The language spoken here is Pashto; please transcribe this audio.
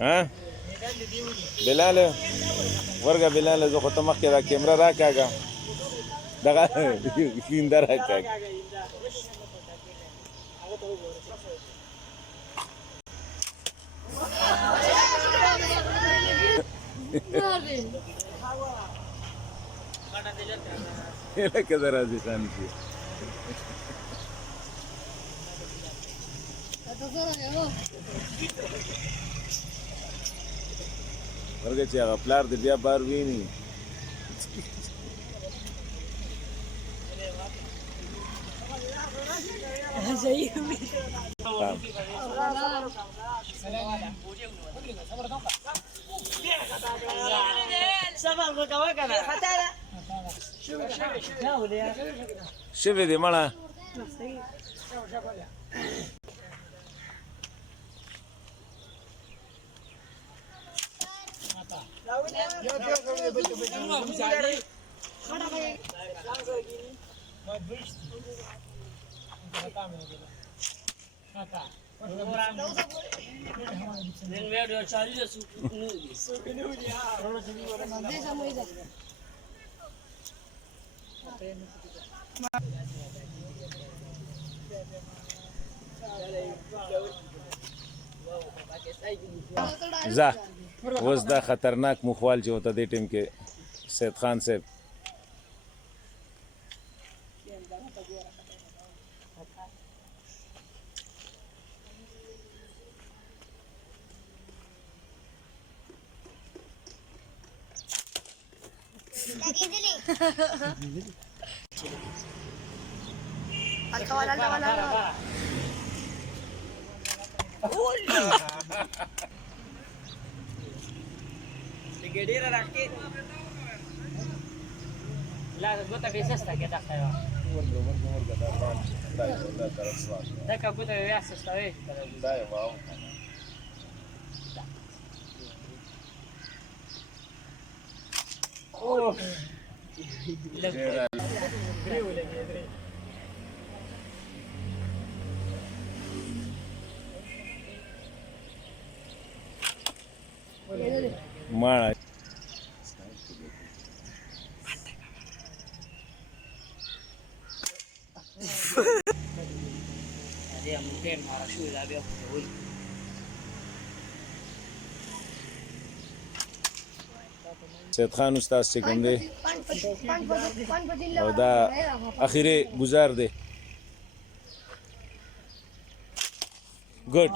ها بلال ورګه بلال زه خو ته مخکې دا کیمره راکاږه دغه شینده راکاږه لکه د راځي خان شي ورګه چې هغه پلار دې بیا بار ویني شوی دی مړه ځه اوس دا خطرناک مخوال چې وته دې ټیم کې سید خان صاحب Gedera rakit. La gota biasa sta che da kayo. Da ka gota biasa sta ve. Dai, wow. Oh. माळा Dia mungkin marah shui lah biar betul. سید خان استاد چې کوم دی او دا اخیری گزار دی ګډ